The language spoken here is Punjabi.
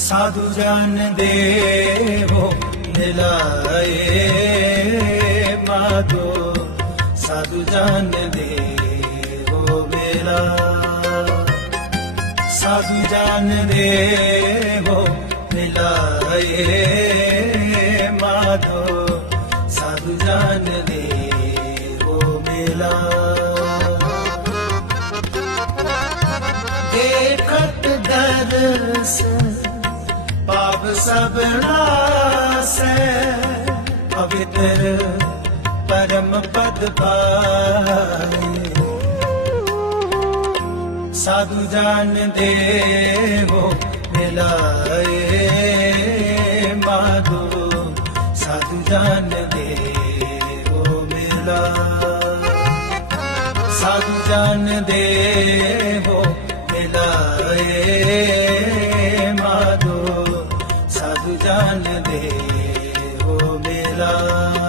ਸਾਧੂ ਜਨ ਦੇਵੋ, ਮਿਲਾਏ ਮਾਧੋ। ਸਾਧੂ ਜਨ ਦੇਵੋ, ਮਿਲਾ। ਸਾਧੂ ਜਨ ਦੇਵੋ, ਮਿਲਾਏ ਮਾਧੋ। ਸਾਧੂ ਜਨ ਦੇਵੋ, ਮਿਲਾ। ਦੇਖਤ ਦਰਸ ਪਾਪ ਸਭ ਪਵਿੱਤਰ ਪਰਮ ਪਦ ਪਾਏ। ਸਾਧੂ ਜਨ ਦੇਵੋ, ਮਿਲਾਏ ਮਾਧੋ। ਸਾਧੂ ਜਨ ਦੇਵੋ ਮਿਲਾ ਸਾਧੂ ਜਨ ਦੇਵੋ ਮਾਧੋ ਜਾਣਦੇ ਹੋ ਦੇਵੋ